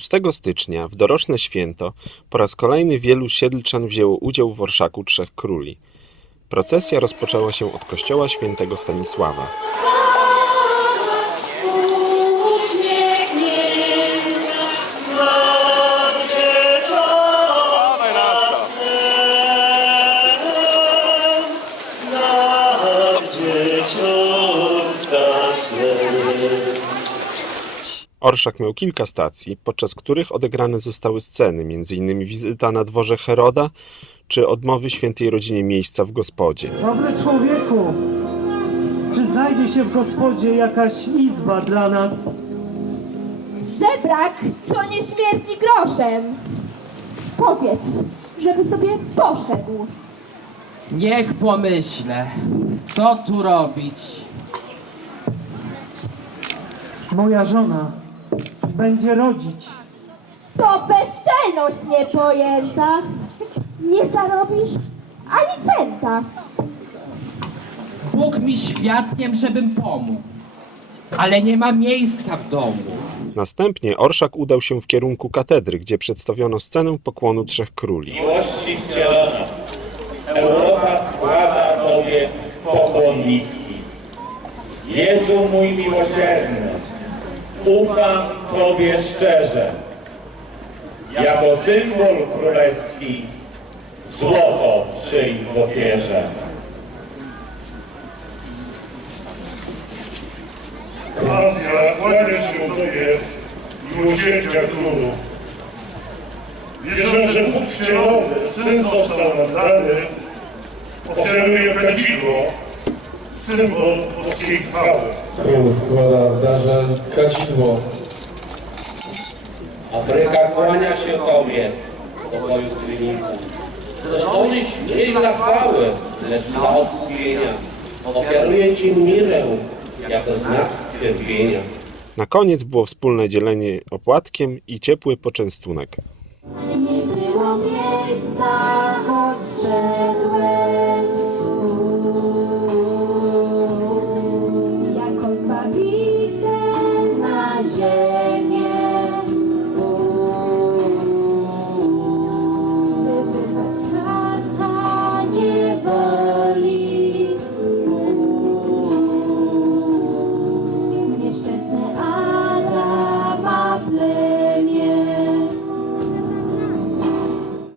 6 stycznia, w doroczne święto, po raz kolejny wielu siedlczan wzięło udział w orszaku Trzech Króli. Procesja rozpoczęła się od kościoła świętego Stanisława. Orszak miał kilka stacji, podczas których odegrane zostały sceny, m.in. wizyta na dworze Heroda, czy odmowy świętej rodzinie miejsca w gospodzie. Dobry człowieku, czy znajdzie się w gospodzie jakaś izba dla nas? Żebrak, co nie śmierci groszem. Powiedz, żeby sobie poszedł. Niech pomyślę, co tu robić. Moja żona będzie rodzić. To bezczelność niepojęta. Nie zarobisz ani centa. Bóg mi świadkiem, żebym pomógł. Ale nie ma miejsca w domu. Następnie Orszak udał się w kierunku katedry, gdzie przedstawiono scenę pokłonu Trzech Króli. miłości wcielona. Europa składa Tobie pokłon niski. Jezu mój miłosierny, ufam Tobie szczerze. Jako symbol królewski złoto szyj w ofierze. Azja, kłania się Tobie, miłosierdzia królu. Wierzę, że Bóg wcielony, Syn został nam dany, ofiaruje kadzidło, symbol boskiej chwały. Król składa w darze kadzidło. Afryka kłania się Tobie, pokoju Trynicy. To nie dla chwały, lecz dla odkupienia. Ofiaruję Ci mirę, jako znak cierpienia. Na koniec było wspólne dzielenie opłatkiem i ciepły poczęstunek. Nie